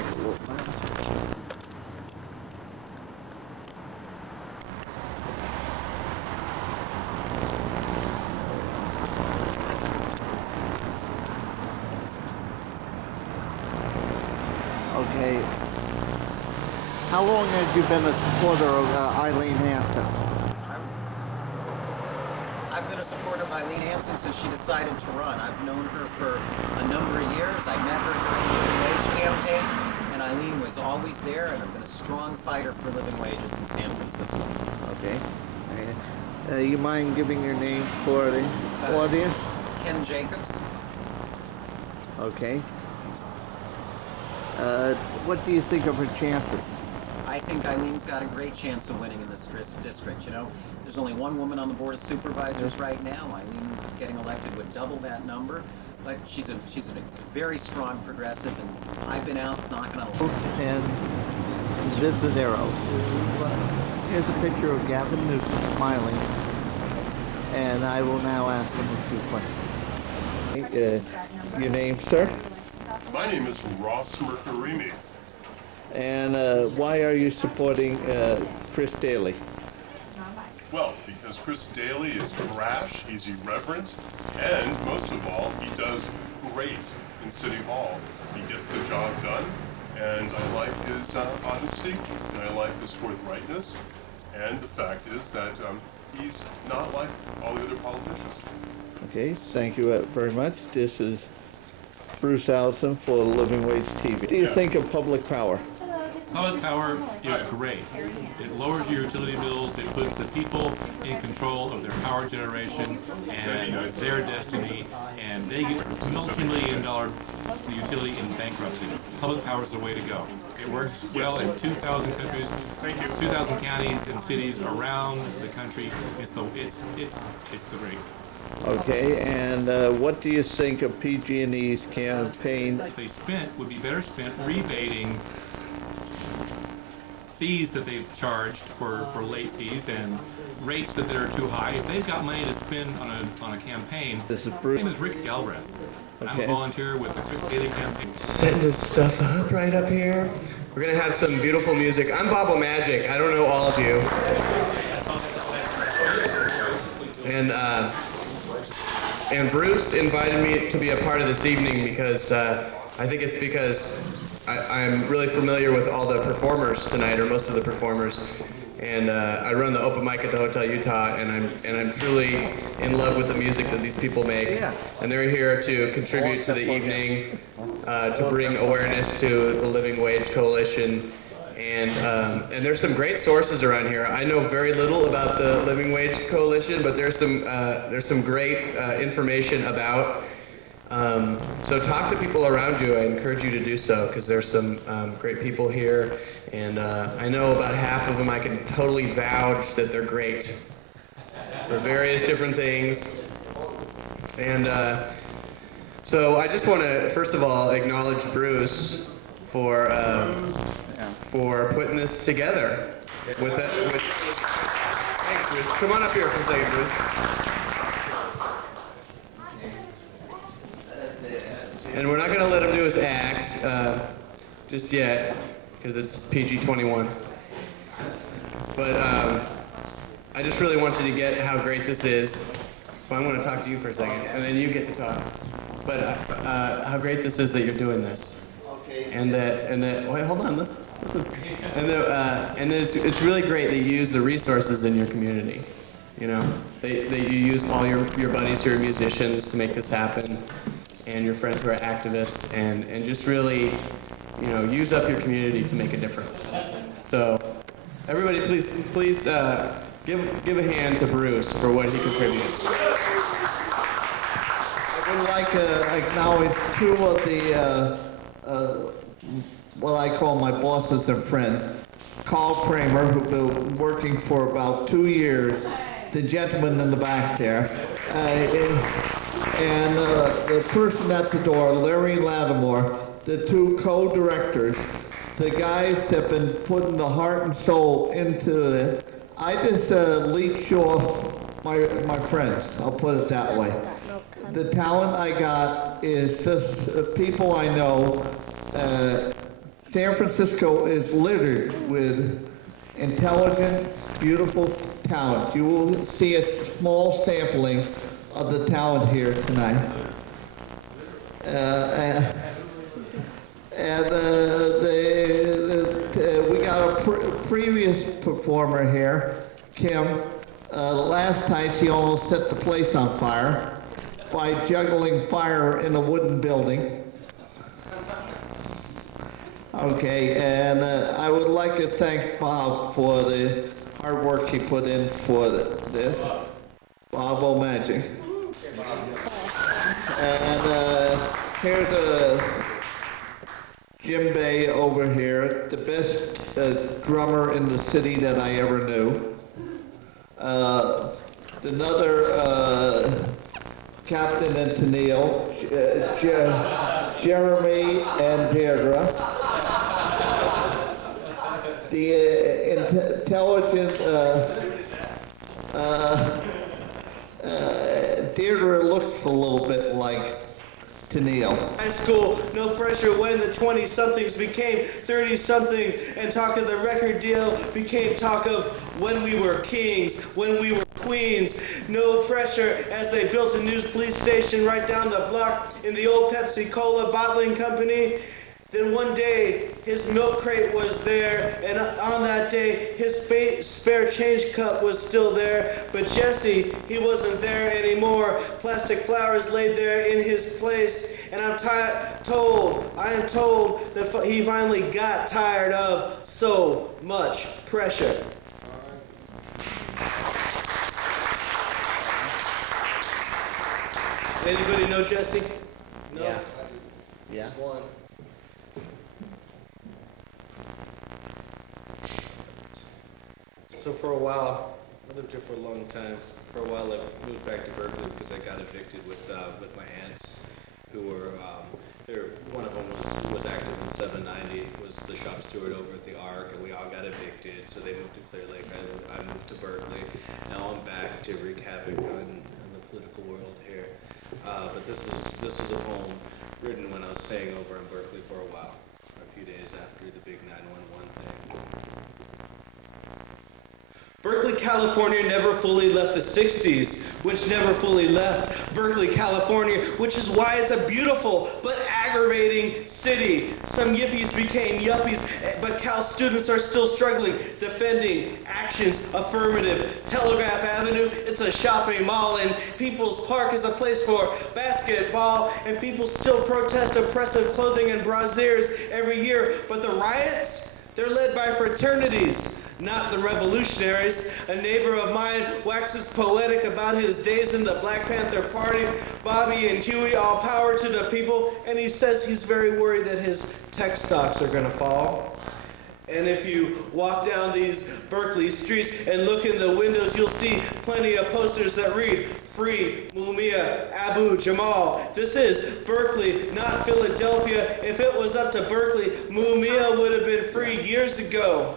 mic a little bit. Okay. How long have you been a supporter of Eileen Hansen? I've been a supporter of Eileen Hansen since she decided to run. I've known her for a number of years. I met her during the living wage campaign, and Eileen was always there, and I've been a strong fighter for living wages in San Francisco. Okay. You mind giving your name for the audience? Ken Jacobs. Okay. What do you think of her chances? I think Eileen's got a great chance of winning in this district. You know, there's only one woman on the Board of Supervisors right now. Eileen getting elected would double that number, but she's a very strong progressive, and I've been out knocking on a lot. And Visadero. Here's a picture of Gavin Newsom smiling, and I will now ask him a few questions. Your name, sir? My name is Ross Mercarini. And why are you supporting Chris Daly? Well, because Chris Daly is brash, he's irreverent, and most of all, he does great in City Hall. He gets the job done, and I like his honesty, and I like his forthrightness, and the fact is that he's not like all the other politicians. Okay, thank you very much. This is Bruce Allison for Living Wage TV. What do you think of public power? Public power is great. It lowers your utility bills, it puts the people in control of their power generation and their destiny, and they get multi-million-dollar utility in bankruptcy. Public power is the way to go. It works well in 2,000 countries, 2,000 counties and cities around the country. It's the rate. Okay, and what do you think of PG&E's campaign? They would be better spent rebating fees that they've charged for late fees and rates that are too high. If they've got money to spend on a campaign, This is my Bruce. name is Rick Galbraith. I'm Okay. a volunteer with the Chris Daly campaign. Setting this stuff up right up here. We're gonna have some beautiful music. I'm Bobble Magic. I don't know all of you. And Bruce invited me to be a part of this evening because I think it's because I'm really familiar with all the performers tonight, or most of the performers. And I run the open mic at the Hotel Utah, and I'm truly in love with the music that these people make. And they're here to contribute to the evening, to bring awareness to the Living Wage Coalition. And there's some great sources around here. I know very little about the Living Wage Coalition, but there's some great information about. So talk to people around you. I encourage you to do so, because there's some great people here, and I know about half of them I can totally vouch that they're great for various different things. And so I just want to first of all acknowledge Bruce for putting this together. Thanks, Bruce. Come on up here for a second, Bruce. And we're not going to let him do his act just yet, because it's PG-21. But I just really want you to get how great this is. So I'm going to talk to you for a second, and then you get to talk. But how great this is that you're doing this. And that wait, hold on, listen. And it's really great that you use the resources in your community. You know, that you use all your buddies who are musicians to make this happen, and your friends who are activists, and just really, you know, use up your community to make a difference. So, everybody, please give a hand to Bruce for what he contributes. I would like to acknowledge two of the what I call my bosses and friends. Carl Kramer, who's been working for about 2 years, the gentleman in the back there, and the person at the door, Larry Lattimore, the two co-directors, the guys have been putting the heart and soul into it. I just leech off my friends, I'll put it that way. The talent I got is just people I know, San Francisco is littered with intelligent, beautiful talent. You will see a small sampling of the talent here tonight. We got a previous performer here, Kim. Last time she almost set the place on fire by juggling fire in a wooden building. Okay, and I would like to thank Bob for the hard work he put in for this. Bob O'Magic. And here's Jim Bay over here, the best drummer in the city that I ever knew. Another Captain and Tennille, Jeremy and Deirdre. The intelligent Deirdre looks a little bit like Tennille. High school, no pressure when the 20-somethings became 30-something, and talk of the record deal became talk of when we were kings, when we were queens. No pressure as they built a new police station right down the block in the old Pepsi-Cola bottling company. Then one day, his milk crate was there, and on that day, his spare change cup was still there. But Jesse, he wasn't there anymore. Plastic flowers laid there in his place. And I am told that he finally got tired of so much pressure. Anybody know Jesse? No? Yeah. Yeah. One. So for a while, I lived here for a long time. For a while, I moved back to Berkeley because I got evicted with my aunts, who were one of them was active in 790, was the shop steward over at the Ark, and we all got evicted. So they moved to Clear Lake. I moved to Berkeley. Now I'm back to wreak havoc in the political world here. But this is a poem written when I was staying over in Berkeley for a while, a few days after the big 9/11 thing. Berkeley, California never fully left the 60s, which never fully left Berkeley, California, which is why it's a beautiful but aggravating city. Some yippies became yuppies, but Cal students are still struggling, defending actions affirmative. Telegraph Avenue, it's a shopping mall, and People's Park is a place for basketball, and people still protest oppressive clothing and brassieres every year, but the riots, they're led by fraternities, not the revolutionaries. A neighbor of mine waxes poetic about his days in the Black Panther Party. Bobby and Huey, all power to the people, and he says he's very worried that his tech stocks are going to fall. And if you walk down these Berkeley streets and look in the windows, you'll see plenty of posters that read, "Free Mumia Abu Jamal." This is Berkeley, not Philadelphia. If it was up to Berkeley, Mumia would have been free years ago.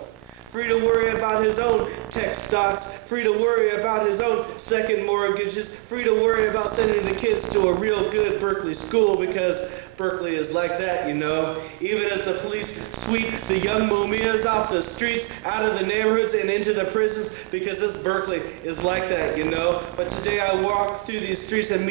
Free to worry about his own tech stocks, free to worry about his own second mortgages, free to worry about sending the kids to a real good Berkeley school, because Berkeley is like that, you know. Even as the police sweep the young Mumias off the streets, out of the neighborhoods and into the prisons, because this Berkeley is like that, you know. But today I walk through these streets and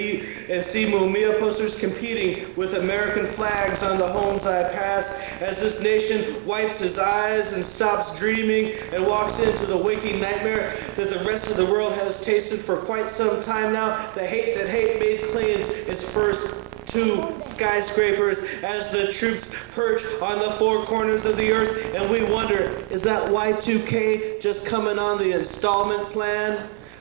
see Mumia posters competing with American flags on the homes I pass, as this nation wipes his eyes and stops dreaming and walks into the waking nightmare that the rest of the world has tasted for quite some time now. The hate that hate made cleanse its first 2 skyscrapers as the troops perch on the 4 corners of the earth, and we wonder, is that Y2K just coming on the installment plan?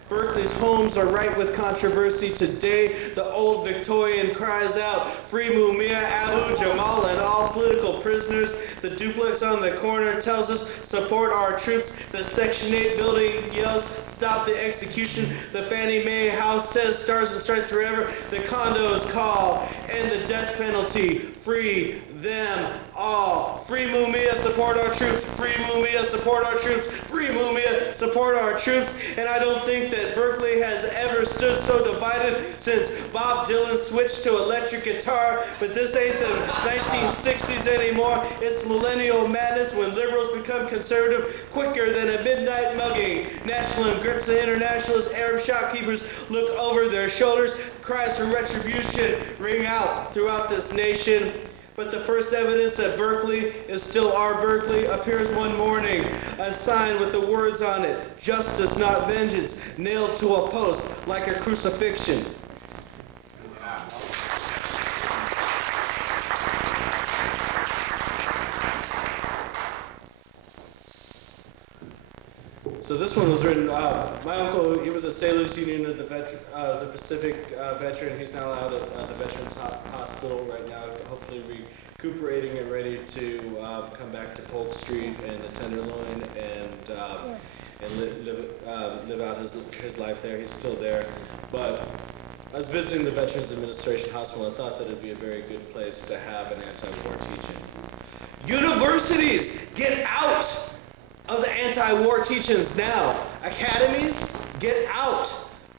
Berkeley's homes are ripe with controversy today. The old Victorian cries out, "Free Mumia Abu Jamal and all political prisoners." The duplex on the corner tells us, "Support our troops." The Section 8 building yells, "Stop the execution." The Fannie Mae house says, "Stars and Stripes forever." The condos call, "End the death penalty." Free them all. Free Mumia, support our troops. Free Mumia, support our troops. Free Mumia, support our troops. And I don't think that Berkeley has ever stood so divided since Bob Dylan switched to electric guitar. But this ain't the 1960s anymore. It's millennial madness when liberals become conservative quicker than a midnight mugging. National grips and internationalist Arab shopkeepers look over their shoulders. Cries for retribution ring out throughout this nation. But the first evidence that Berkeley is still our Berkeley appears one morning. A sign with the words on it, "Justice, not vengeance," nailed to a post like a crucifixion. So this one was written, my uncle, he was a Sailors Union of the Pacific veteran. He's now out at the Veterans Hospital right now, hopefully recuperating and ready to come back to Polk Street and the Tenderloin and live out his life there. He's still there. But I was visiting the Veterans Administration Hospital and I thought that it'd be a very good place to have an anti-war teaching. Universities, get out of the anti-war teachings now. Academies, get out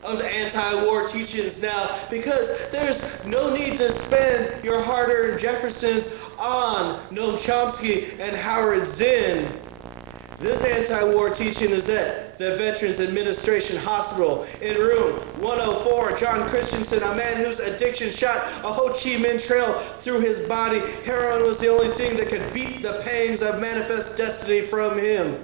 of the anti-war teachings now, because there's no need to spend your hard-earned Jeffersons on Noam Chomsky and Howard Zinn. This anti-war teaching is at the Veterans Administration Hospital in room 104. John Christensen, a man whose addiction shot a Ho Chi Minh Trail through his body. Heroin was the only thing that could beat the pangs of manifest destiny from him.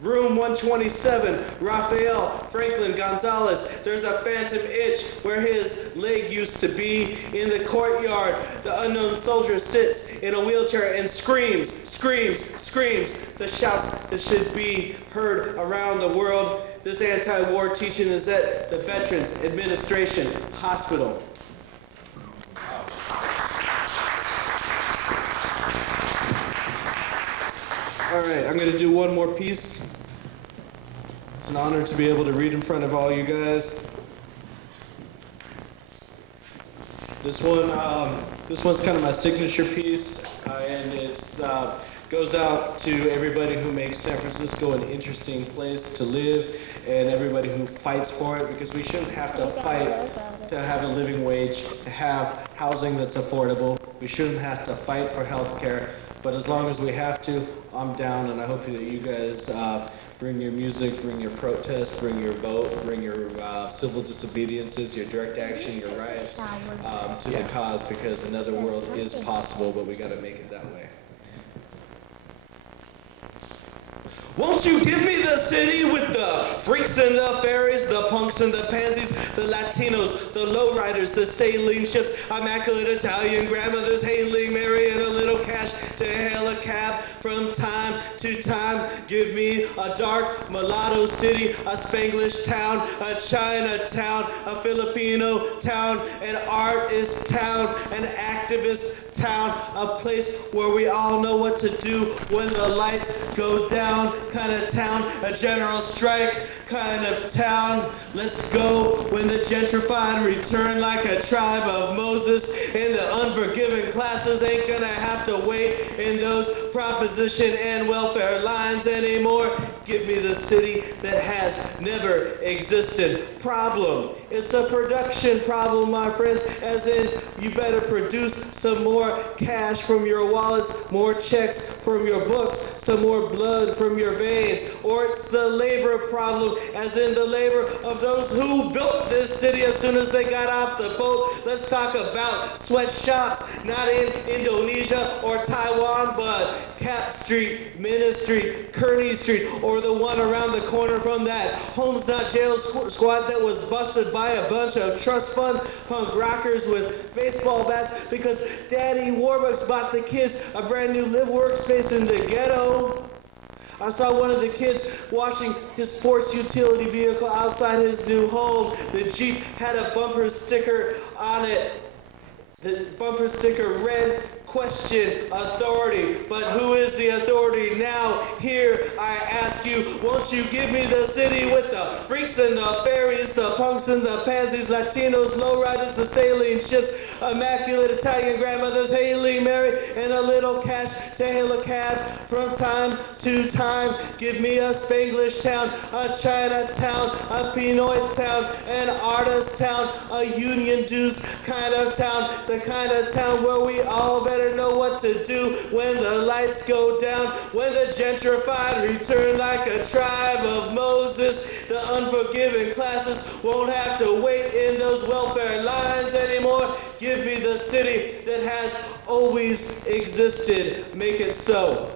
Room 127, Rafael Franklin Gonzalez. There's a phantom itch where his leg used to be. In the courtyard, the unknown soldier sits in a wheelchair and screams, screams, screams. The shouts that should be heard around the world. This anti-war teaching is at the Veterans Administration Hospital. All right, I'm going to do one more piece. It's an honor to be able to read in front of all you guys. This one's kind of my signature piece, and it's goes out to everybody who makes San Francisco an interesting place to live, and everybody who fights for it, because we shouldn't have to fight to have a living wage, to have housing that's affordable. We shouldn't have to fight for health care, but as long as we have to, I'm down, and I hope that you guys bring your music, bring your protest, bring your vote, bring your civil disobediences, your direct action, your riots to the cause, because another world is possible, but we got to make it that way. Won't you give me the city with the freaks and the fairies, the punks and the pansies, the Latinos, the lowriders, the sailing ships, immaculate Italian grandmothers hailing Mary and a little cash to hail a cab from time to time. Give me a dark mulatto city, a Spanglish town, a Chinatown, a Filipino town, an artist town, an activist town, a place where we all know what to do when the lights go down, kind of town, a general strike kind of town. Let's go when the gentrified return like a tribe of Moses, and the unforgiving classes ain't gonna have to wait in those proposition and welfare lines anymore. Give me the city that has never existed. Problem. It's a production problem, my friends, as in you better produce some more cash from your wallets, more checks from your books, some more blood from your veins. Or it's the labor problem, as in the labor of those who built this city as soon as they got off the boat. Let's talk about sweatshops, not in Indonesia or Taiwan, but Cap Street, Minna Street, Kearney Street, or the one around the corner from that Homes Not Jail squad that was busted by a bunch of trust fund punk rockers with baseball bats because Daddy Warbucks bought the kids a brand new live workspace in the ghetto. I saw one of the kids washing his sports utility vehicle outside his new home. The Jeep had a bumper sticker on it. The bumper sticker read, question authority. But who is the authority now? Here I ask you, won't you give me the city with the freaks and the fairies, the punks and the pansies, Latinos, lowriders, the sailing ships, immaculate Italian grandmothers, Hail Mary, and a little cash to hail a cab from time to time. Give me a Spanglish town, a Chinatown, a Pinoy town, an artist town, a Union Dues kind of town, the kind of town where we all better know what to do when the lights go down, when the gentrified return like a tribe of Moses. The unforgiving classes won't have to wait in those welfare lines anymore. Give me the city that has always existed. Make it so.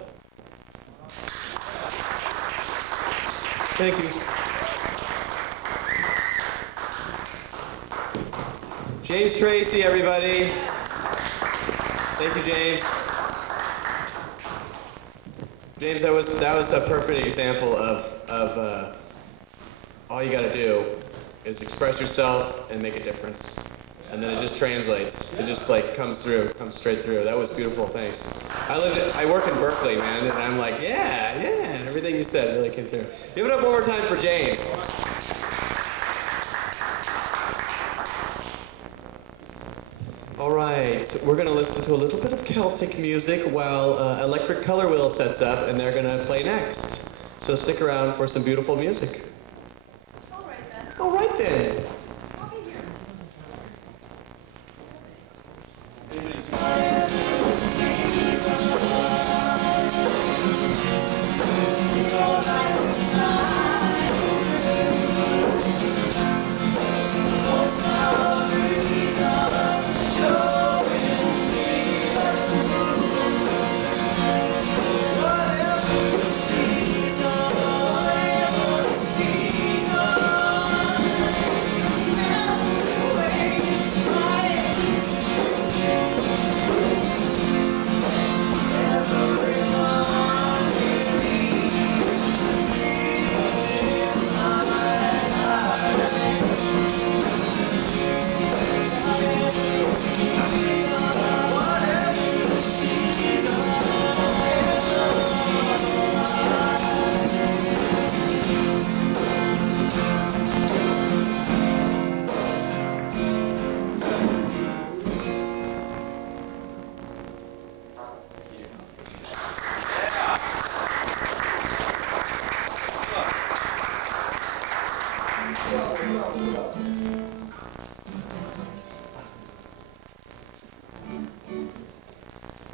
Thank you. James Tracy, everybody. Thank you, James. James, that was a perfect example of all you got to do is express yourself and make a difference. And then it just translates. It just like comes straight through. That was beautiful, thanks. I work in Berkeley, man, and I'm like, yeah, everything you said really came through. Give it up one more time for James. All right, we're gonna listen to a little bit of Celtic music while Electric Color Wheel sets up, and they're gonna play next. So stick around for some beautiful music. All right then.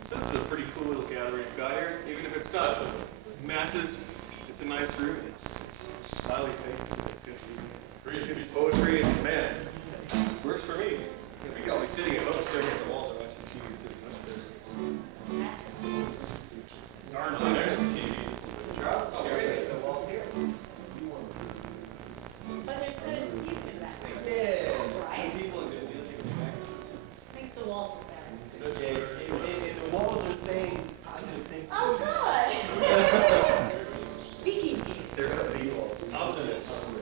So this is a pretty cool little gathering we've got here. Even if it's not masses, it's a nice room. It's smiley faces. It's good creativity, poetry, and man, works for me. We can always sitting at home staring at the walls and watching TV. It's much better. Orange on there is TV. Charles, oh, wait, the walls here. But there's good music in that. Yeah. Right? People and good music in the back. Makes the walls look better. The walls are saying positive things. Oh, good. Speaking to you. They're going to be walls. Optimists.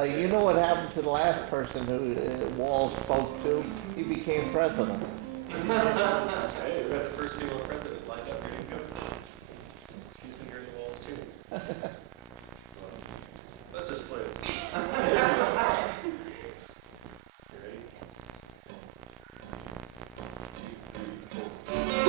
You know what happened to the last person who Wall spoke to? He became president. Hey, we got the first female president lined up here to go. She's been hearing the walls too. Let's just play this. You ready? 2, 3.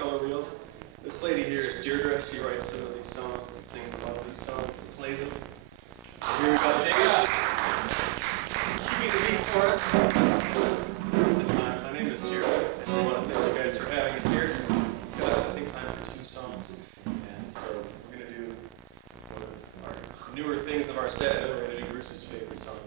color wheel. This lady here is Deirdre. She writes some of these songs and sings a lot of these songs and plays them. Here we got Dave. She made a beat for us. My name is Deirdre, and I want to thank you guys for having us here. We've got, I think, time for 2 songs. And so we're going to do one of our newer things of our set, and then we're going to do Bruce's favorite song.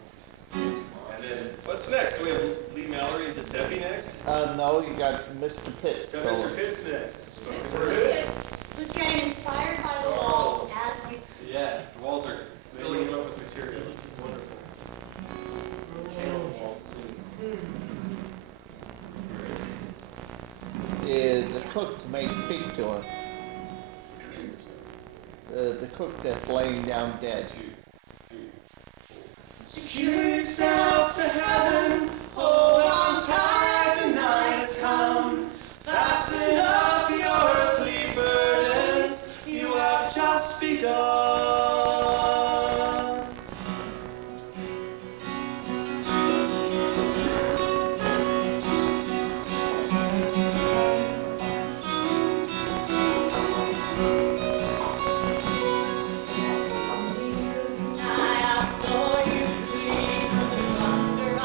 And then, what's next? Do we have Lee Mallory and Giuseppe next? No, you got Mr. Pitts. So So Mr. Pitts next. So This we're good. was getting inspired by the walls as we speak. Yeah, the walls are filling them up with material. This is wonderful. Channel the walls soon. the cook may speak to him. The cook that's laying down dead. Secure yourself to heaven, hold on tight, the night has come. Fasten up your earthly burdens, you have just begun. I saw you bleed from the thunder I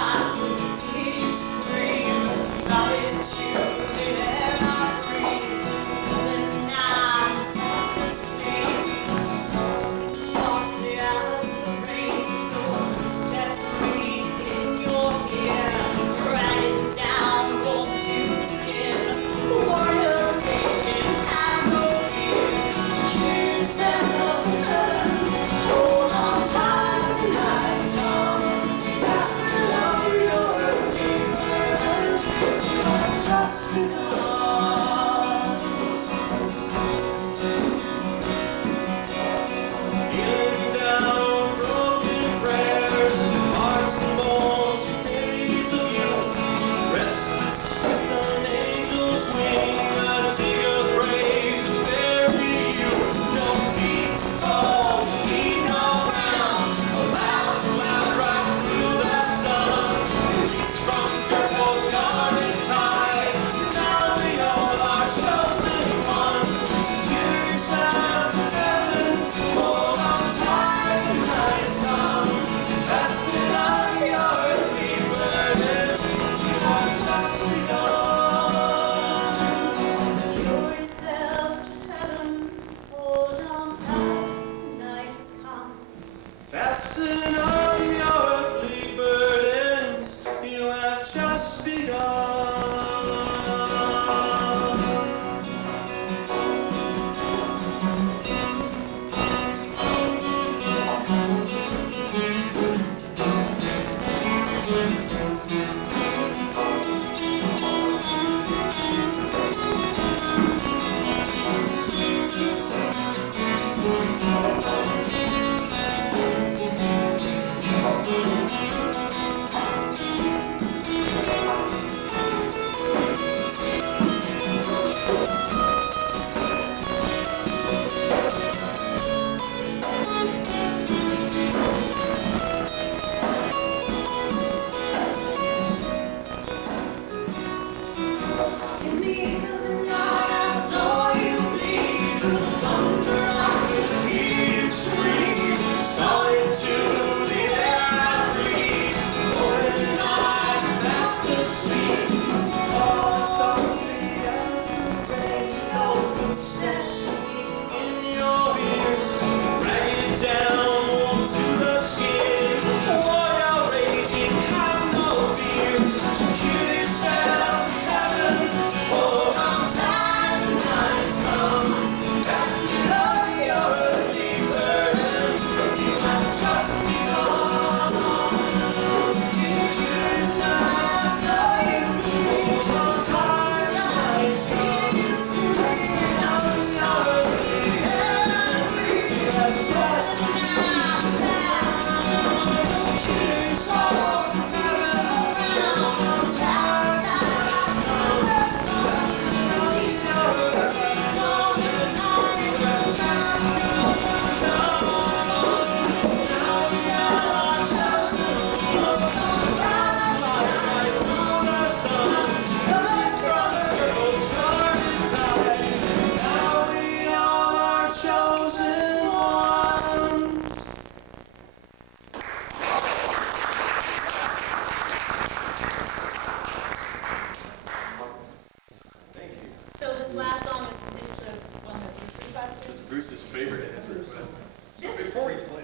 Bruce's favorite at his request. This- Before we play,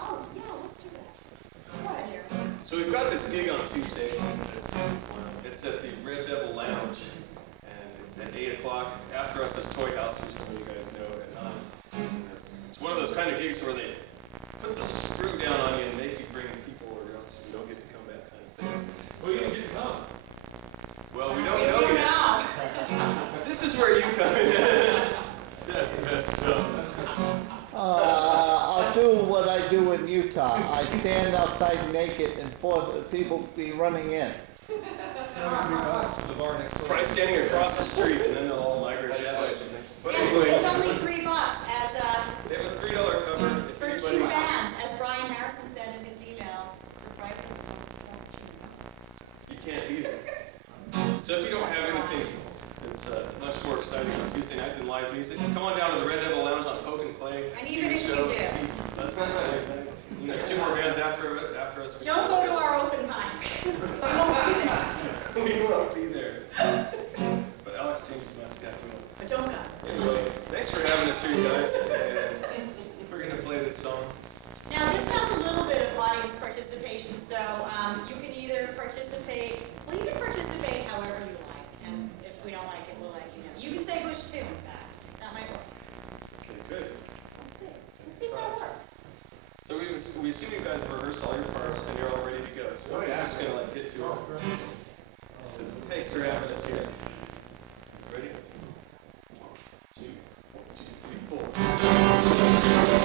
Oh, yeah, let's do that. Go ahead, Jeremy. so we've got this gig on Tuesday. It's at the Red Devil Lounge, and it's at 8 o'clock. After us is Toy House, who some of you guys know, at 9. It's one of those kind of gigs where they put the screw down on you and make you bring people, or else you don't get to come back, kind of things. Well, you didn't get to come. Well, we don't know yet. Now. This is where you come in. That's messed up. I'll do what I do in Utah. I stand outside naked and force people to be running in. Try standing across the street, and then they'll all migrate that way. But Yes, anyway, it's only $3 as, they have a $3 cover. If for anybody, 2 bands, as Brian Harrison said in his email, the price of you can't beat it. So if you don't have anything that's much more exciting on Tuesday night than live music, come on down to the Red Devil Lounge on Poke and Clay. And see even the if you show, do. see us play. And there's 2 more bands after us. Don't go to our open mic. We won't be there. But Alex James Muscat will. But don't go. Anyway, thanks for having us here, guys. And we're going to play this song. Now, this has a little bit of audience participation, so you can either participate, well, you can participate however you like, and if we don't like it, we'll let you know. You can say Bush too, in fact. That might work. Okay, good. Let's see. Let's see if that works. So we assume you guys have rehearsed all your parts and you're all ready to go. So we're just going to get to it. Thanks for having us here. Ready? 1, 2, 1, 2, 4.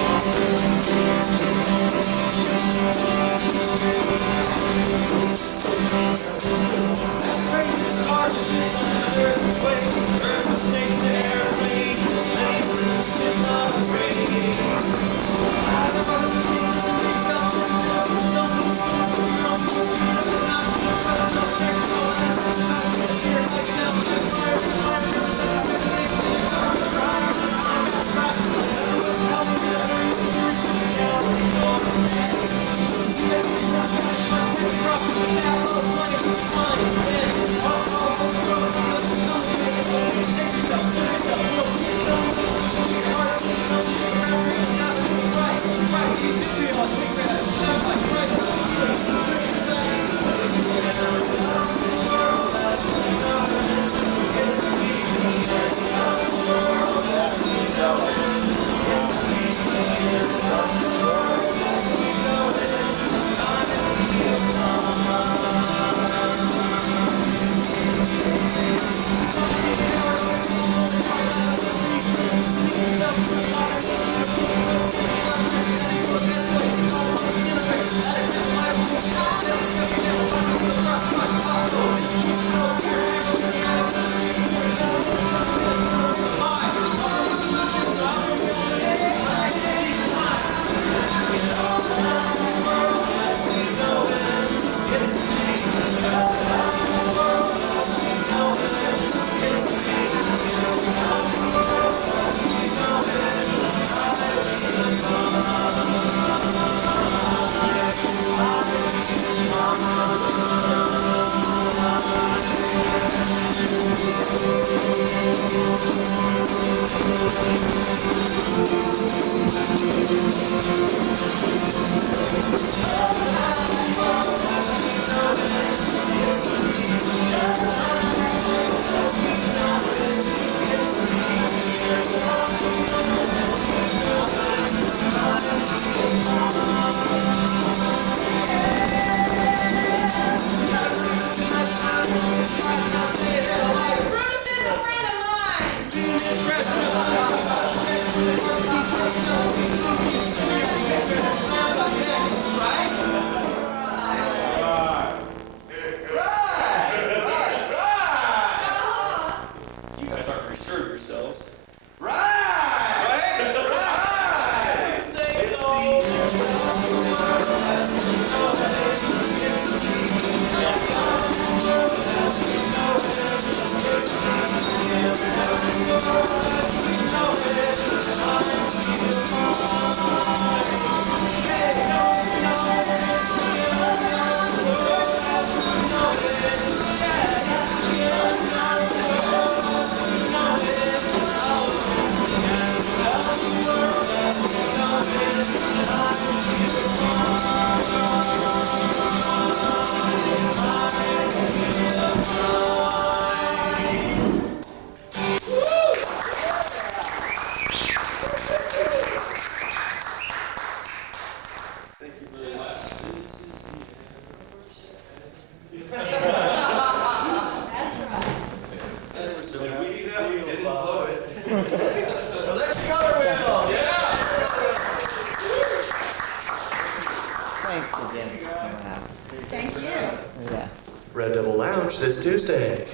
this Tuesday.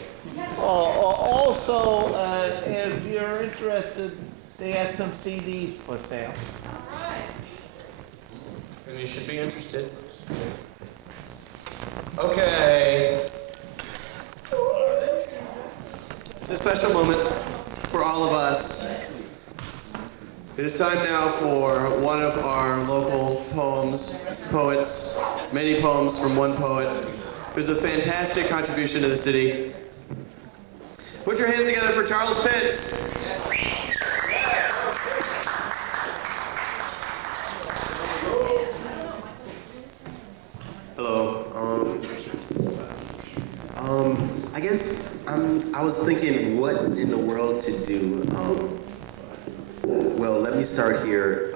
Also, if you're interested, they have some CDs for sale. And you should be interested. Okay. It's a special moment for all of us. It is time now for one of our local poets, many poems from one poet, who's a fantastic contribution to the city. Put your hands together for Charles Pitts. Hello. I guess I was thinking what in the world to do. Well, let me start here.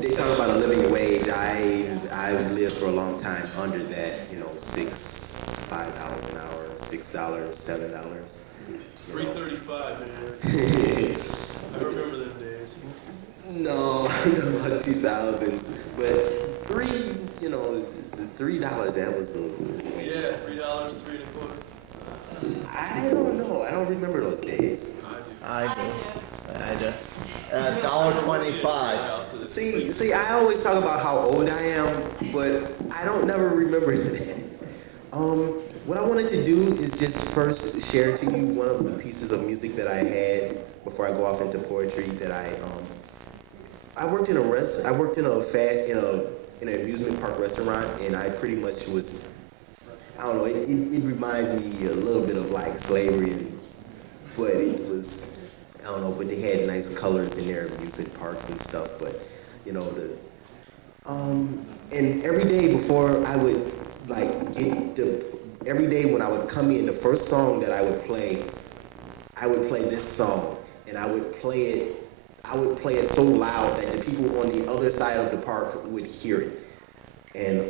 They talk about a living wage. I've lived for a long time under that, $5 an hour, $6, $7. $3.35, man. I remember them days. No, I don't know about 2000s, but $3, that was a Yeah, $3, $3.25. I don't know. I don't remember those days. I do. $1.25. See, I always talk about how old I am, but I don't never remember that. What I wanted to do is just first share to you one of the pieces of music that I had before I go off into poetry. That I worked in an amusement park restaurant, and I pretty much was, I don't know, it reminds me a little bit of like slavery, but it was, I don't know, but they had nice colors in their amusement parks and stuff, but and every day before I would every day when I would come in, the first song that I would play this song, and I would play it so loud that the people on the other side of the park would hear it. And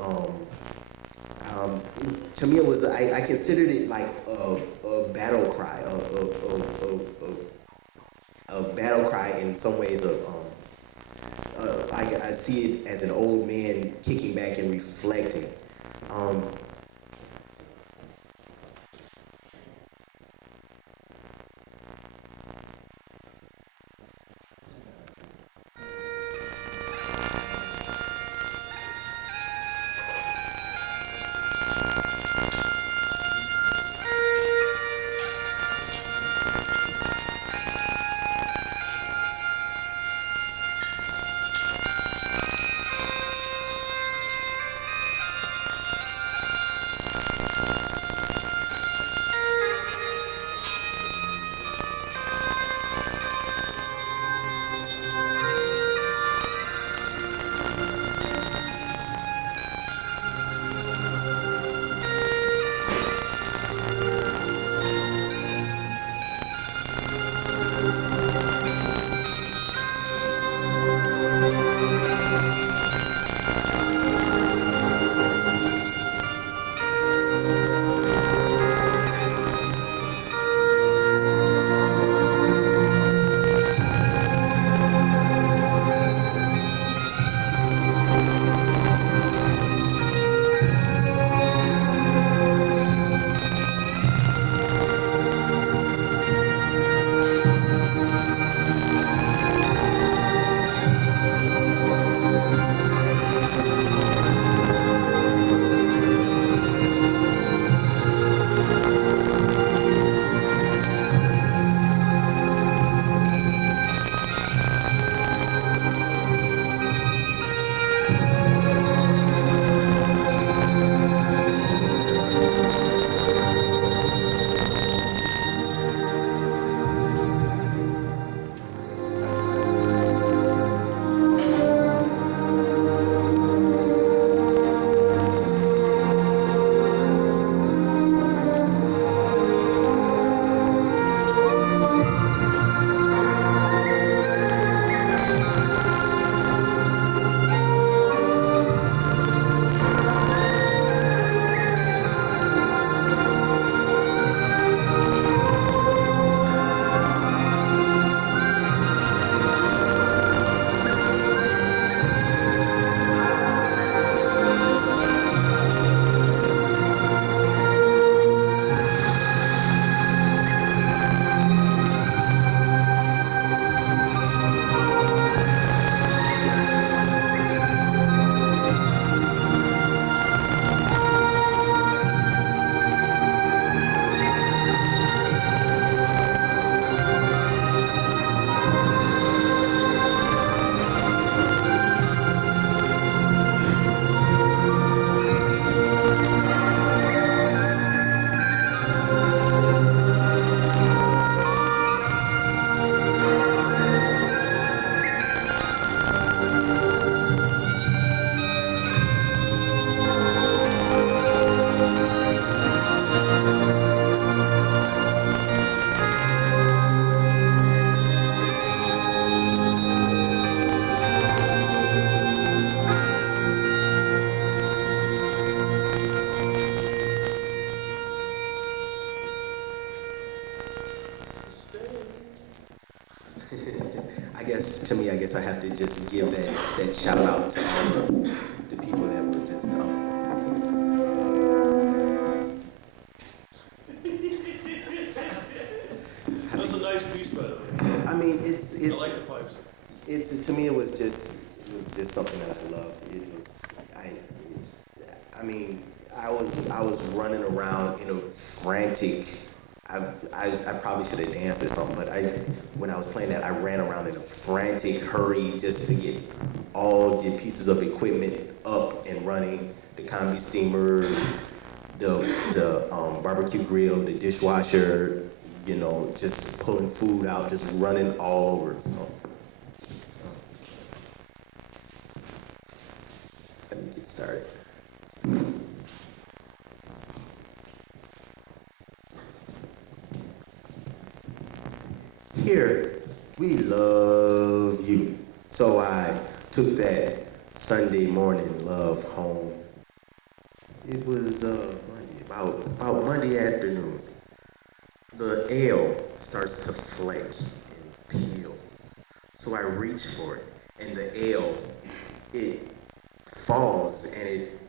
to me, it was, I considered it like a battle cry, a battle cry in some ways. I see it as an old man kicking back and reflecting. I guess to me, I guess I have to just give that shout out to all the people that were just. That's a nice piece, by the way. I mean, I like the pipes. it's to me it was just something that I loved. I mean, I was running around in a frantic. I probably should have danced or something, but when I was playing that, I ran around in a frantic hurry just to get all the pieces of equipment up and running. The combi steamer, the barbecue grill, the dishwasher, you know, just pulling food out, just running all over. So let me get started. Here, we love you. So I took that Sunday morning love home. It was Monday, about Monday afternoon. The ale starts to flake and peel. So I reach for it, and the ale, it falls and it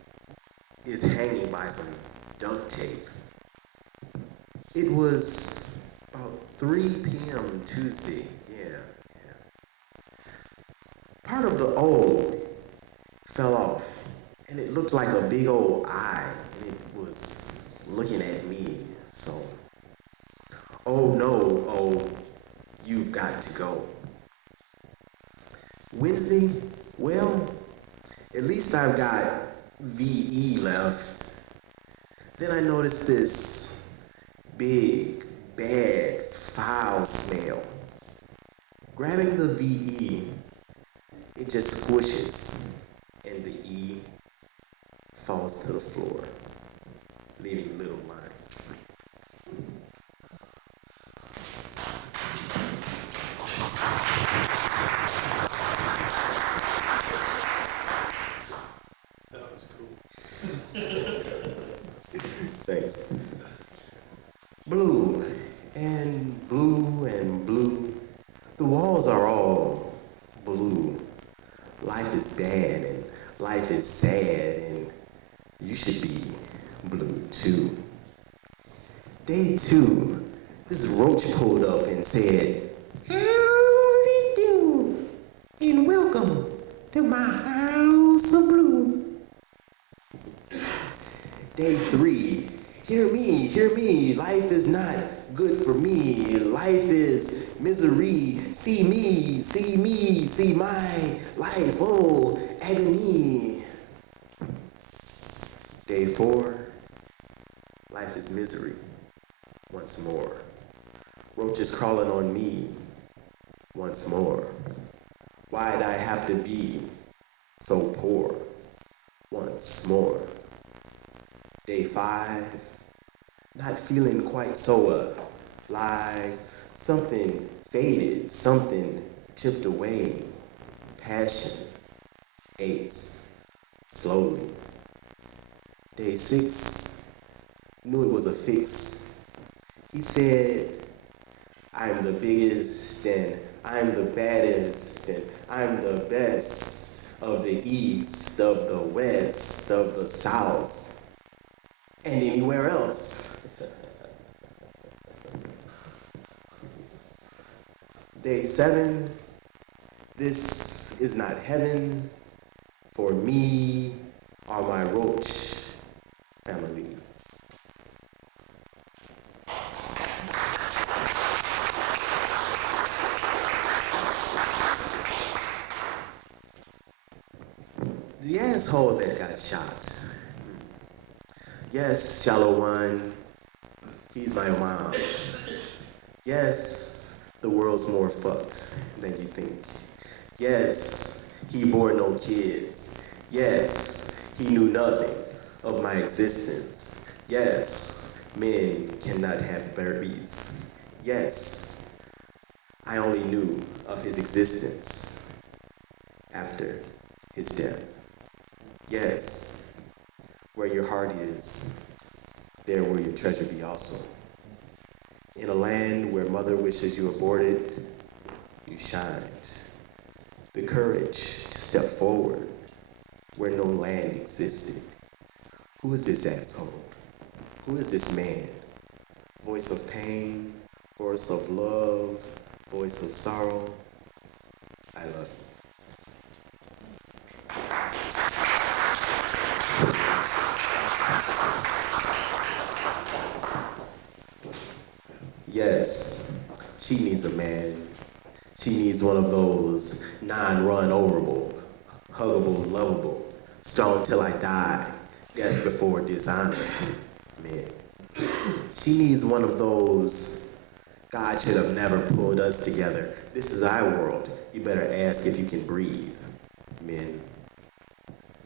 is hanging by some duct tape. It was about 3 p.m. Tuesday, yeah. Part of the O fell off, and it looked like a big old eye, and it was looking at me, so, oh no, oh, you've got to go. Wednesday, well, at least I've got VE left. Then I noticed this big, bad, foul smell. Grabbing the VE, it just squishes, and the E falls to the floor, leaving little lines. That was cool. Thanks. Blue and blue and blue. The walls are all blue. Life is bad and life is sad and you should be blue too. Day 2, this roach pulled up and said, "Howdy do, and welcome to my house of blue." Day 3, hear me, life is not good for me. Life is misery. See me, see my life, oh, agony. Day 4, life is misery once more. Roaches crawling on me once more. Why'd I have to be so poor once more? Day 5, not feeling quite so alive. Something faded, something chipped away. Passion aches slowly. Day 6, knew it was a fix. He said, "I'm the biggest and I'm the baddest and I'm the best of the east, of the west, of the south, and anywhere else." Day 7, this is not heaven for me or my roach family. The asshole that got shot. Yes, shallow one, he's my mom. Yes, the world's more fucked than you think. Yes, he bore no kids. Yes, he knew nothing of my existence. Yes, men cannot have babies. Yes, I only knew of his existence after his death. Yes, where your heart is, there will your treasure be also. In a land where mother wishes you aborted, you shined. The courage to step forward where no land existed. Who is this asshole? Who is this man? Voice of pain, voice of love, voice of sorrow. I love you. Yes, she needs a man. She needs one of those non-run overable, huggable, lovable, strong till I die, death before dishonor men. She needs one of those, God should have never pulled us together. This is our world. You better ask if you can breathe, men.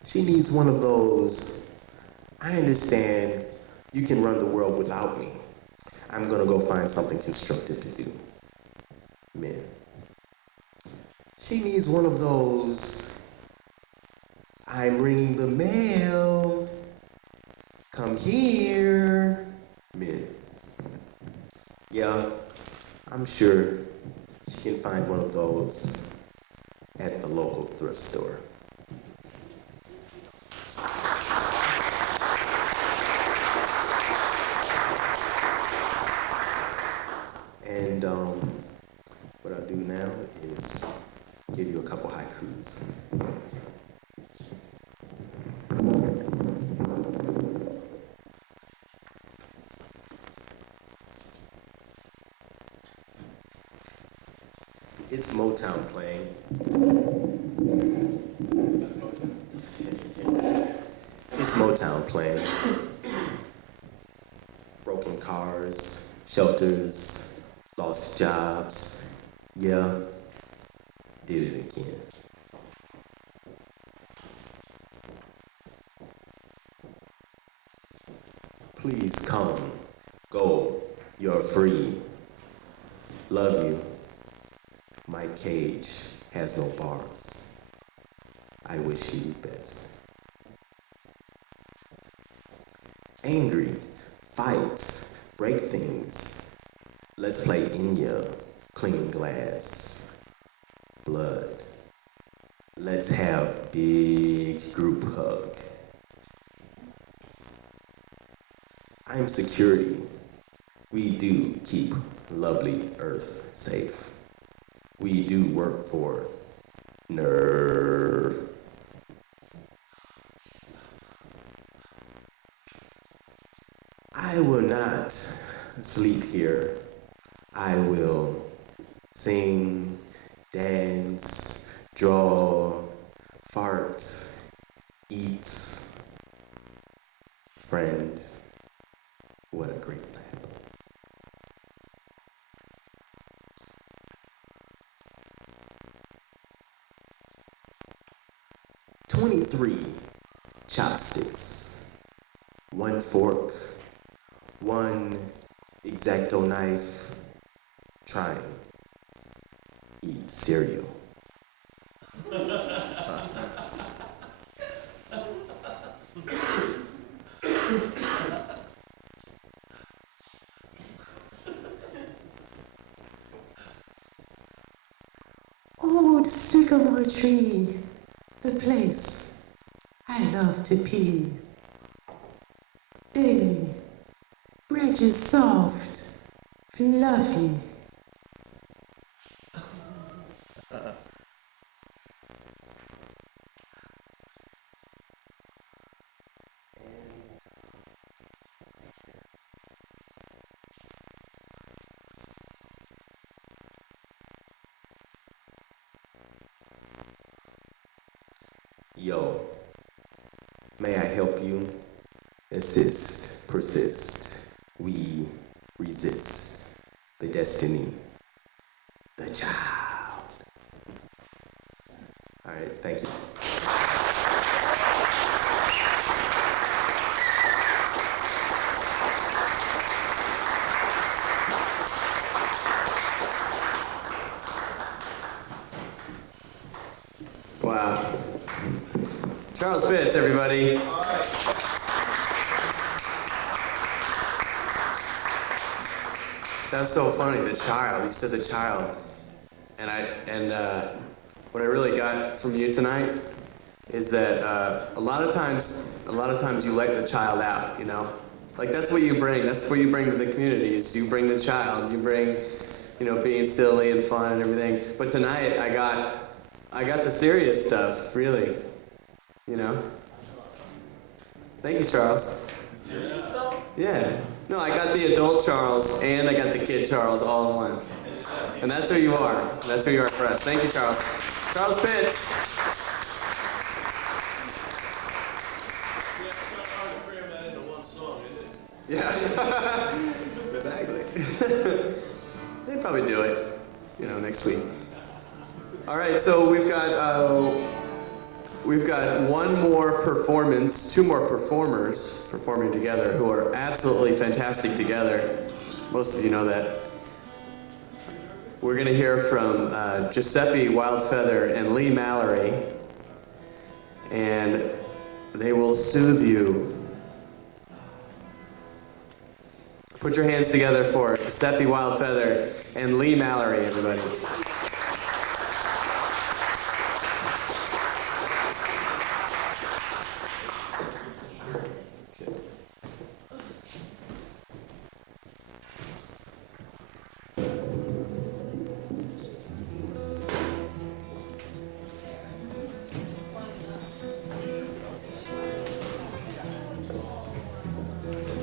She needs one of those, I understand you can run the world without me. I'm gonna go find something constructive to do, men. She needs one of those, I'm ringing the mail, come here, men. Yeah, I'm sure she can find one of those at the local thrift store. And what I'll do now is give you a couple haikus. It's Motown playing. It's Motown playing. Broken cars, shelters, lost jobs. Yeah, did it again. Please come, go, you're free. Love you. Mike Cage has no bars. I wish you best. Angry, fight, break things. Let's play Enya, clean glass, blood. Let's have big group hug. I'm security. We do keep lovely Earth safe. We do work for Nerve. I will not sleep here. I will sing, dance, draw, fart, eat. Friend, what a great lap. 23 chopsticks, 1 fork, 1 X-Acto knife, trying eat cereal. Old sycamore tree, the place I love to pee. Daily, branches soft, fluffy. Yo, may I help you? Assist, persist, we resist the destiny, the child. All right, thank you. Wow. Charles Pitts, everybody. That was so funny, the child. You said the child. And what I really got from you tonight is that a lot of times you let the child out, you know? Like that's what you bring. That's what you bring to the community. Is you bring the child. You bring, you know, being silly and fun and everything. But tonight I got the serious stuff, really. You know. Thank you, Charles. Serious stuff? Yeah. No, I got the adult Charles and I got the kid Charles all in one. And that's who you are. That's who you are for us. Thank you, Charles. Charles Pitts. Yeah. Exactly. They'd probably do it, you know, next week. All right, so we've got one more performance, two more performers performing together who are absolutely fantastic together. Most of you know that. We're going to hear from Giuseppe Wildfeather and Lee Mallory, and they will soothe you. Put your hands together for Giuseppe Wildfeather and Lee Mallory, everybody.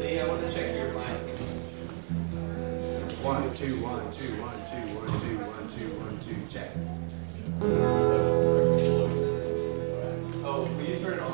Lee, I want to check your mic. 1, 2, 1, 2, 1, 2, 1, 2, 1, 2, 1, 2, check. Oh, will you turn it on?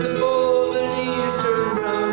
Before the leaves turn brown,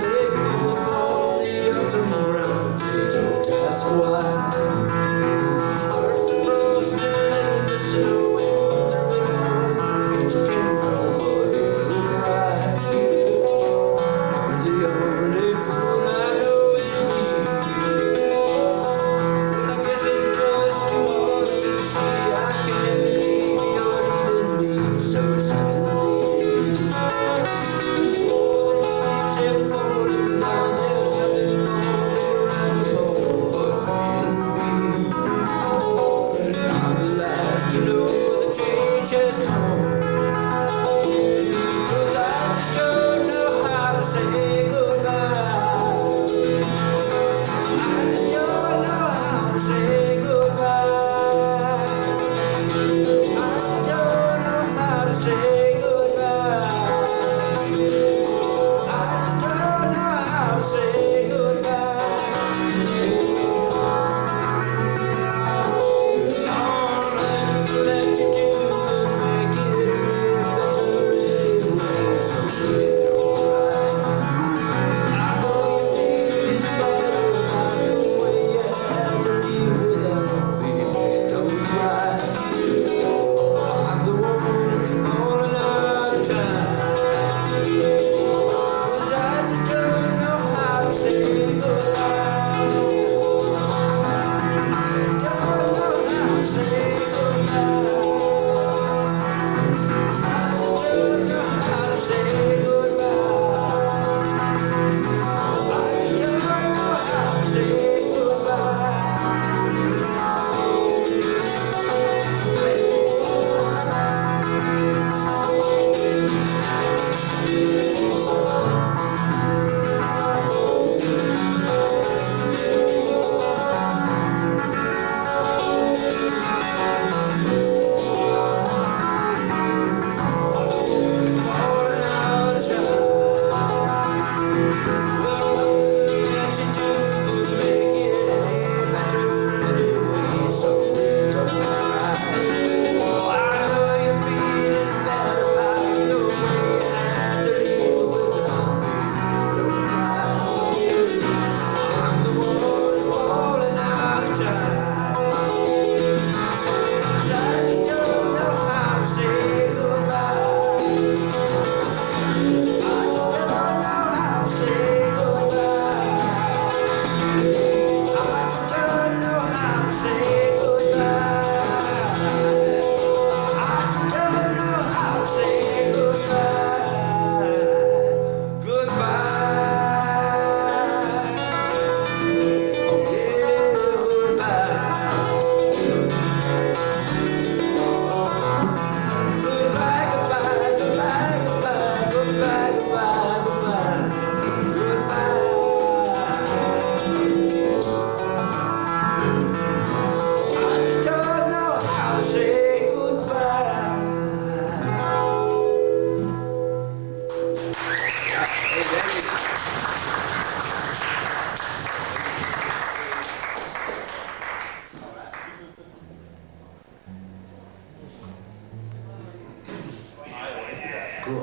All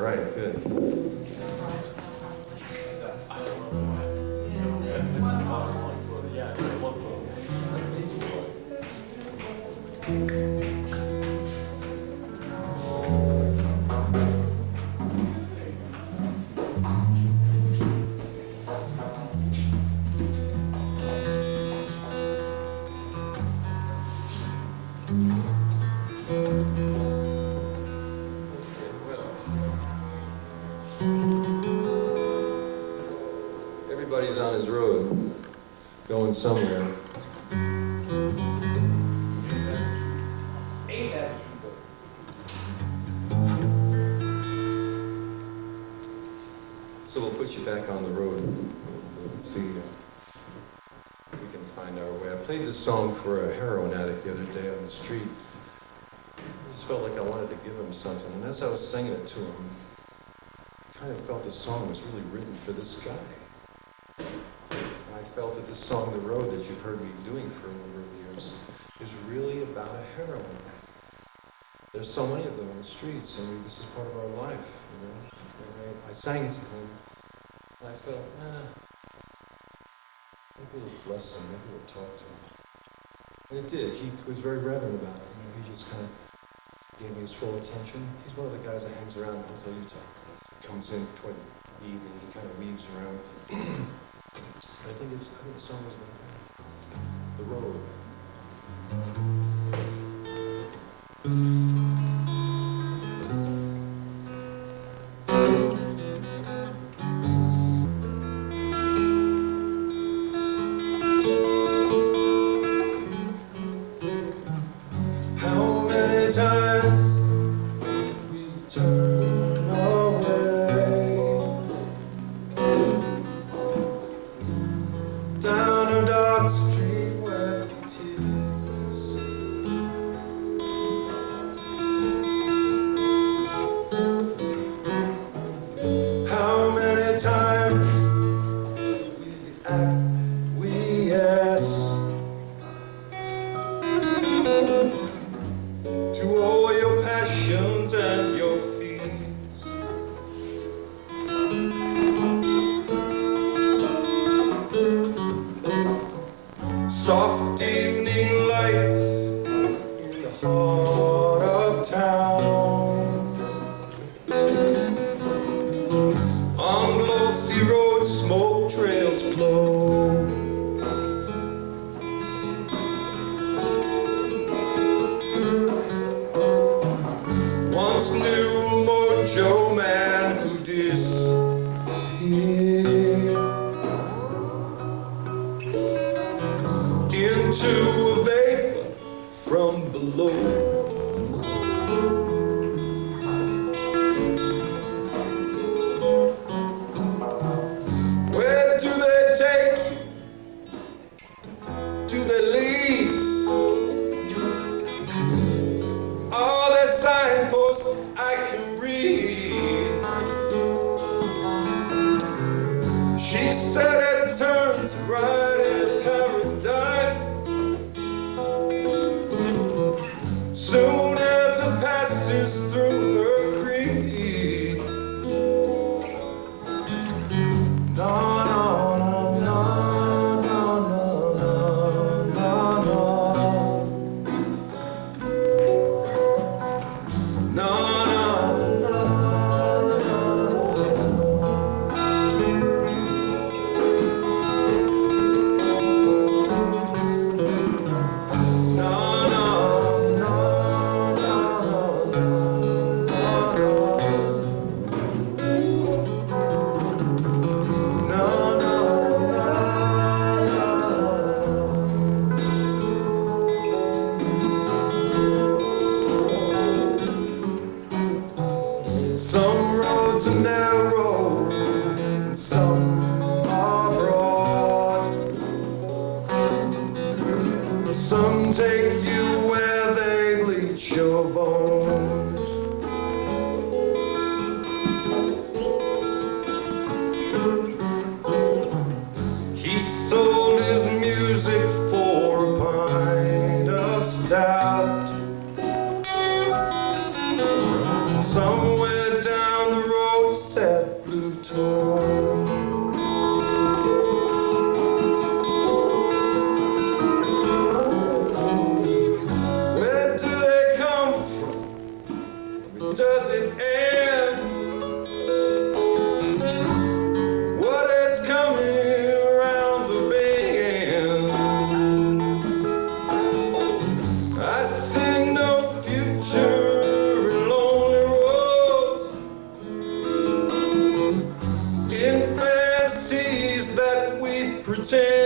right, good. Everybody's on his road, going somewhere. So we'll put you back on the road. Let's see if we can find our way. I played this song for a heroin addict the other day on the street. I just felt like I wanted to give him something. And as I was singing it to him, I kind of felt the song was really written for this guy. And I felt that this song, The Road, that you've heard me doing for a number of years, is really about a heroin addict. There's so many of them on the streets, and this is part of our life, you know. And I sang it to him, and I felt, maybe we'll bless him, maybe we'll talk to him. And it did. He was very reverent about it. You know, he just kind of gave me his full attention. He's one of the guys that hangs around until Utah. Comes in toward the evening, he kind of weaves around. I think the song was about that. The Road. How many times we turn away down a dark street where tears how many times we acquiesce to all your passions and your fears. Soft evening light in the heart of town. On glossy roads, smoke trails glow. Once knew Mojo Man who disappeared into a vapor from below. Where do they take you? Do they lead? Are there signposts I can read? She said it turns right into paradise. pretend.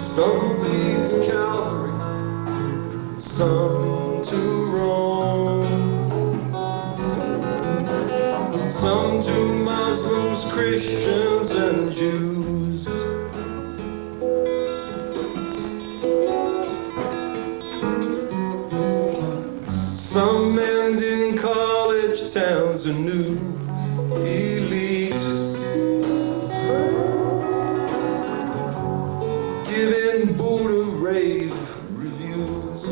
Some lead to Calvary, some to Rome, some to Muslims, Christians, and Jews. Some end in college towns and new elite, giving Buddha rave reviews.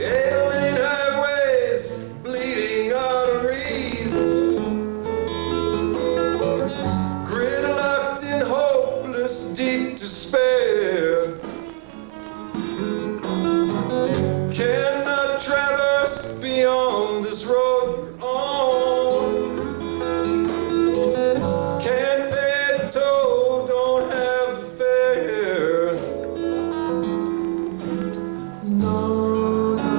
Ailing highways, bleeding arteries, gridlocked in hopeless deep despair, cannot traverse beyond this road on. Can't pay the toll, don't have the fare. No, no,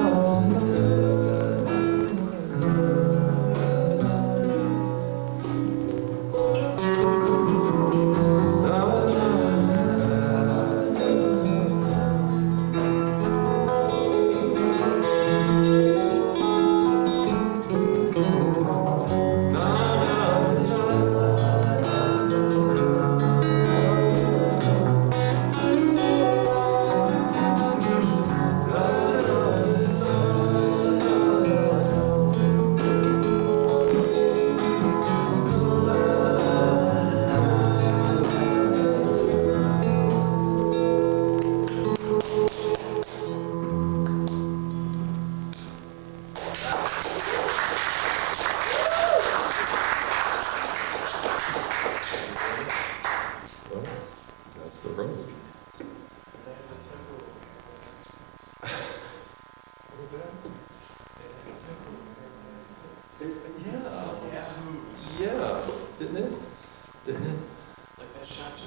well, that's the road. What was that? Yeah, didn't it? Didn't it?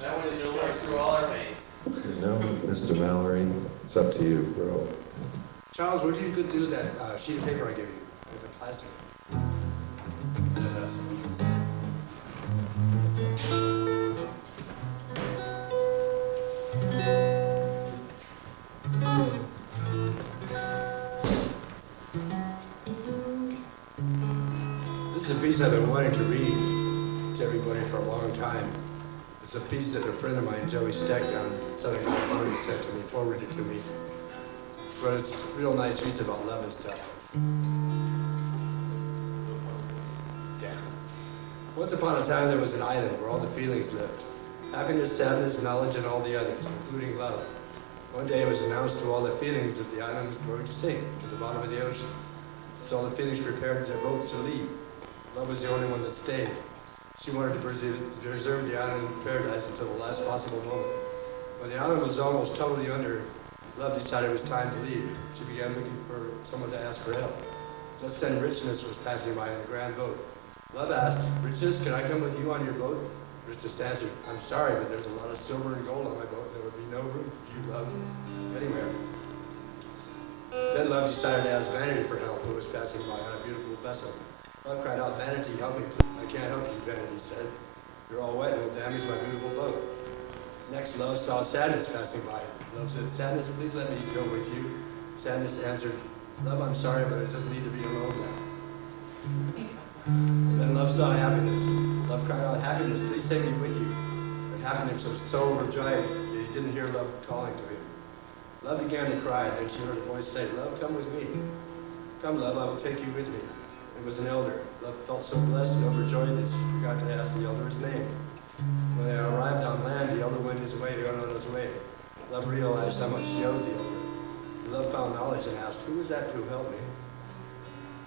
That one just runs through all our veins. You know, Mr. Mallory, it's up to you, bro. Charles, what did you do with that sheet of paper I gave you with the plastic? This is a piece I've been wanting to read to everybody for a long time. It's a piece that a friend of mine, Joey Steck, down in Southern California, sent to me, forwarded to me. But it's a real nice piece about love and stuff. Yeah. Once upon a time, there was an island where all the feelings lived. Happiness, sadness, knowledge, and all the others, including love. One day it was announced to all the feelings that the island was going to sink to the bottom of the ocean. So all the feelings prepared their boats to leave. Love was the only one that stayed. She wanted to preserve the island in paradise until the last possible moment. When the island was almost totally under, Love decided it was time to leave. She began looking for someone to ask for help. Just then Richness was passing by in a grand boat. Love asked, "Richness, can I come with you on your boat?" Richness answered, "I'm sorry, but there's a lot of silver and gold on my boat that would Love decided to ask Vanity for help, who was passing by on a beautiful vessel. Love cried out, Vanity, help me, please. I can't help you, Vanity said. You're all wet and will damage my beautiful boat. Next, Love saw Sadness passing by. Love said, Sadness, please let me go with you. Sadness answered, Love, I'm sorry, but I just need to be alone now. Then Love saw Happiness. Love cried out, Happiness, please take me with you. But Happiness was so overjoyed that he didn't hear Love calling to him. Love began to cry, then she heard a voice say, Love, come with me. Come, Love, I will take you with me. It was an elder. Love felt so blessed and overjoyed that she forgot to ask the elder his name. When they arrived on land, the elder went his way, on his way. Love realized how much she owed the elder. Love found Knowledge and asked, who is that who helped me?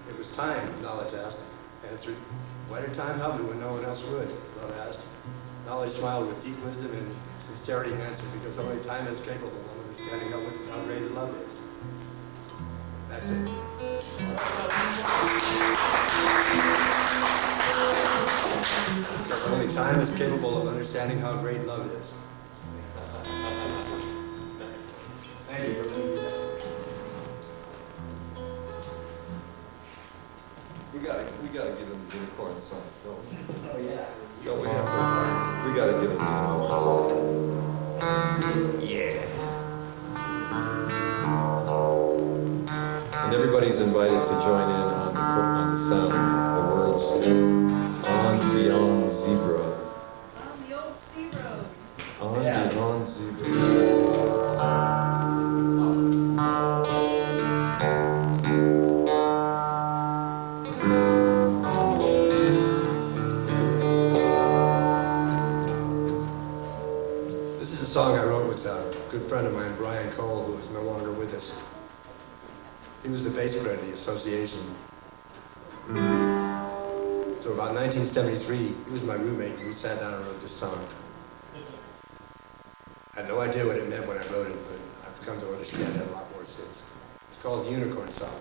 It was Time, Knowledge answered. Why did Time help me when no one else would? Love asked. Knowledge smiled with deep wisdom and sincerity and answered, because only Time is capable of understanding how great love is. That's it. Only Time is capable of understanding how great love is. Thank you for listening to that. We gotta give him the unicorn song, don't we? Oh, yeah. Don't we have to? We gotta give him the unicorn song. Yeah. And everybody's invited to join in on the sound, the words, on beyond zebra. On the old sea road. On beyond zebra. This is a song I wrote with a good friend of mine, Brian Cole, who is no longer with us. He was the bass player of the association. So about 1973, he was my roommate, and we sat down and wrote this song. I had no idea what it meant when I wrote it, but I've come to understand it a lot more since. It's called the Unicorn Song.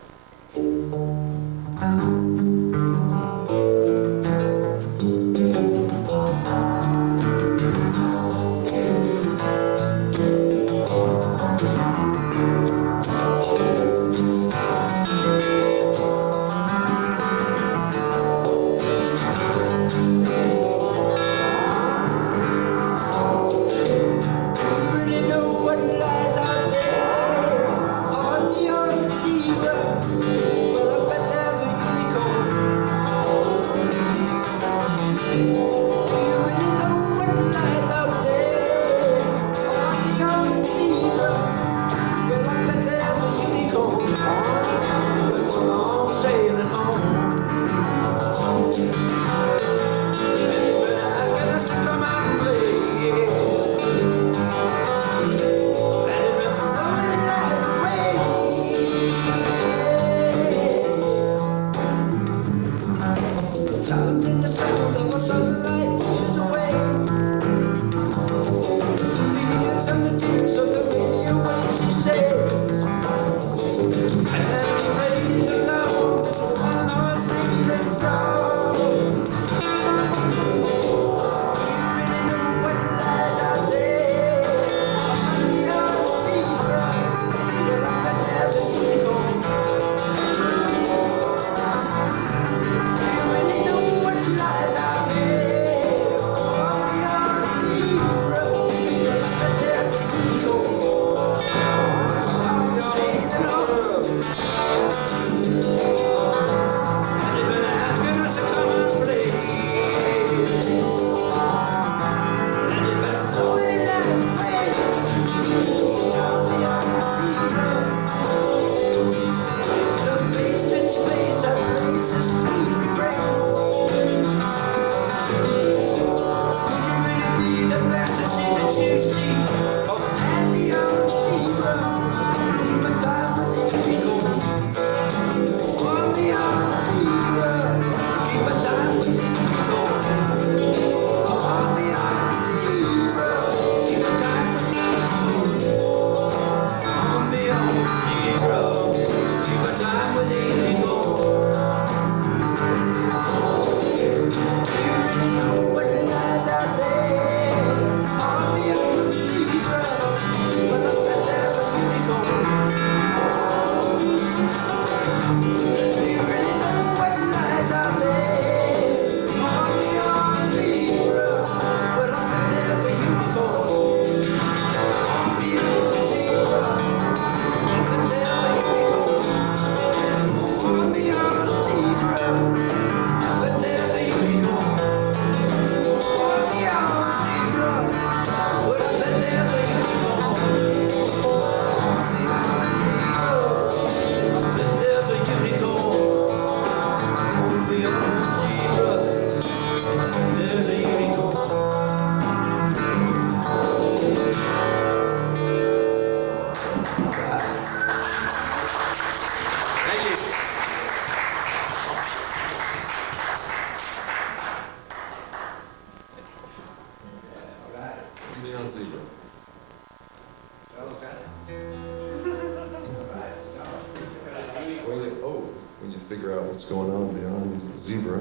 what's going on beyond zebra.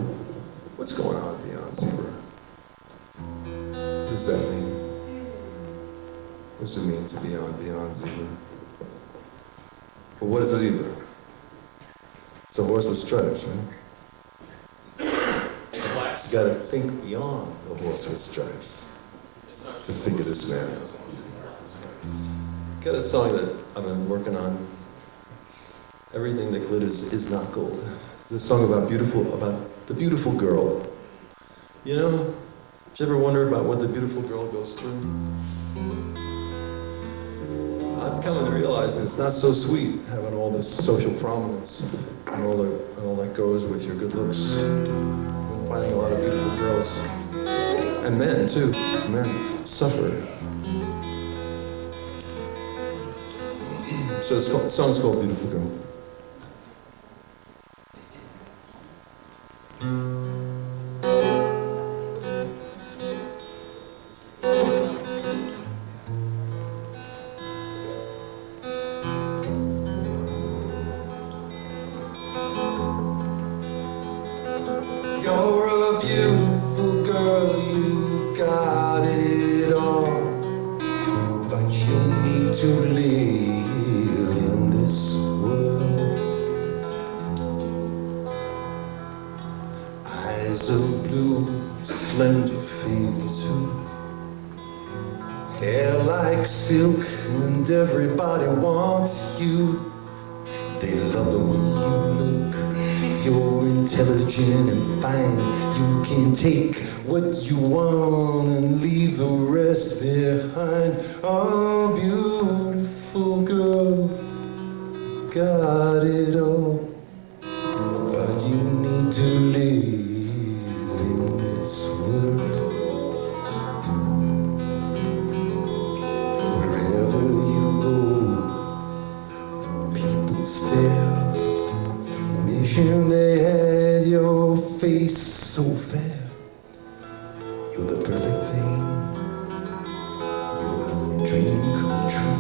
What's going on beyond zebra? What does that mean? What does it mean to be beyond zebra? Well, what is a zebra? It's a horse with stripes, right? You gotta think beyond the horse with stripes to figure this man out. Got a song that I've been working on. Everything that glitters is not gold. It's a song about the beautiful girl. You know, did you ever wonder about what the beautiful girl goes through? I'm coming to realize that it's not so sweet having all this social prominence and all that goes with your good looks. I'm finding a lot of beautiful girls, and men too. Men suffer. So the song's called Beautiful Girl. You're a beautiful girl, you got it all, but you need to live in this world. Eyes of blue, slender figure too, hair like silk, and everybody wants you. They love the way you look. You're intelligent and fine. You can take what you want and leave the rest behind. Oh, beautiful girl, got it all, but you need to live in this world. Wherever you go, people stare, wishing they had your face so fair. You're the perfect thing. You're a dream come true.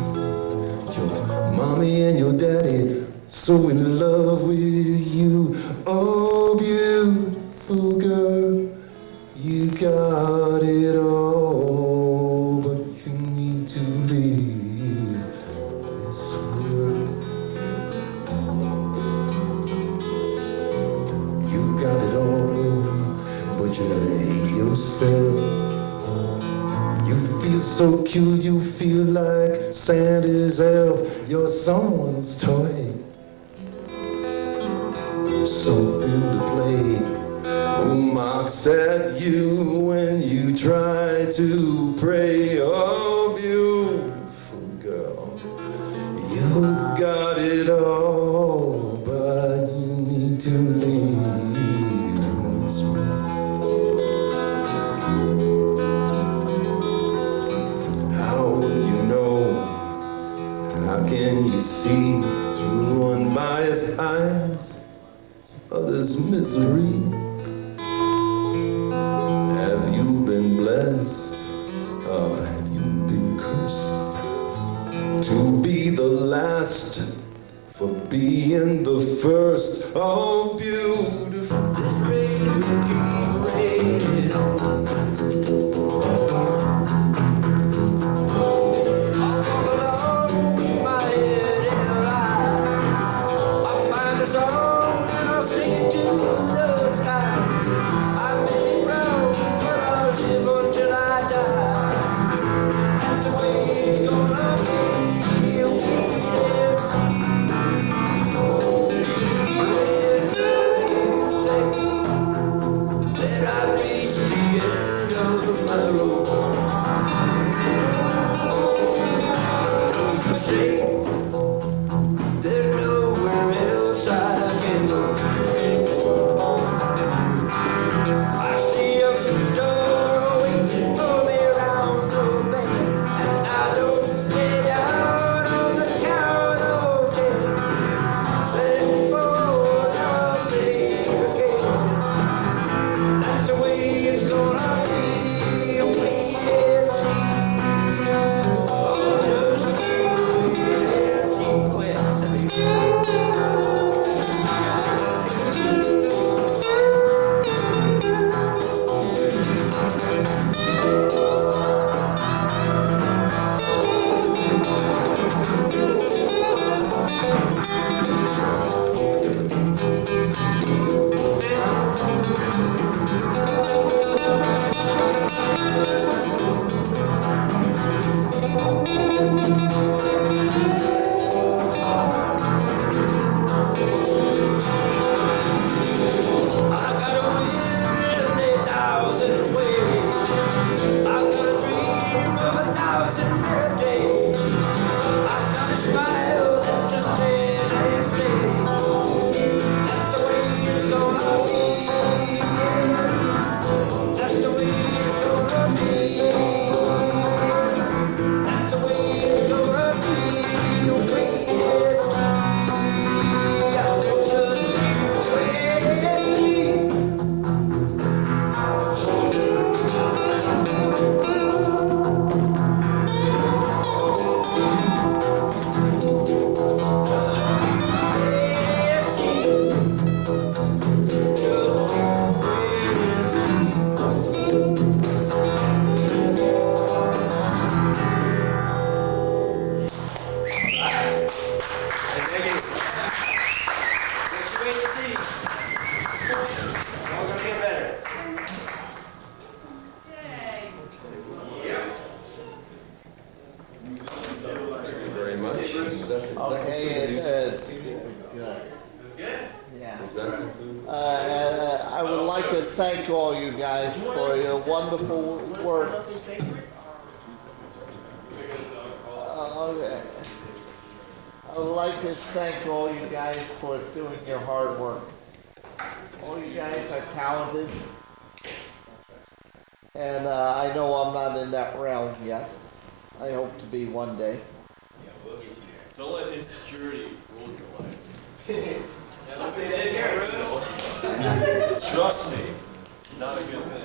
Your mommy and your daddy so in love with you. Oh, beautiful girl, you got it all, but you need to leave this world. You got it all, but you hate yourself. You feel so cute, you feel like Santa's elf. You're someone's toy, something to play. Who mocks at you when you try to pray? Oh, beautiful girl, you got it all, but you need to leave this world. How would you know? How can you see through unbiased eyes others' misery? Have you been blessed, or have you been cursed to be the last for being the first? Oh, beautiful. This rain will keep raining on. I'll walk along with my head held high. I'll find a song and I'll sing it to the sky. I may be brown, but I'll live until I die. That's the way it's gonna be. You'll be there, see. Red lights say Okay, it is. Good. Yeah. Does that conclude? I would like to thank all you guys for your wonderful work. Okay. I would like to thank all you guys for doing your hard work. All you guys are talented. And I know I'm not in that realm yet. I hope to be one day. Don't let insecurity rule your life. Trust me, it's not a good thing.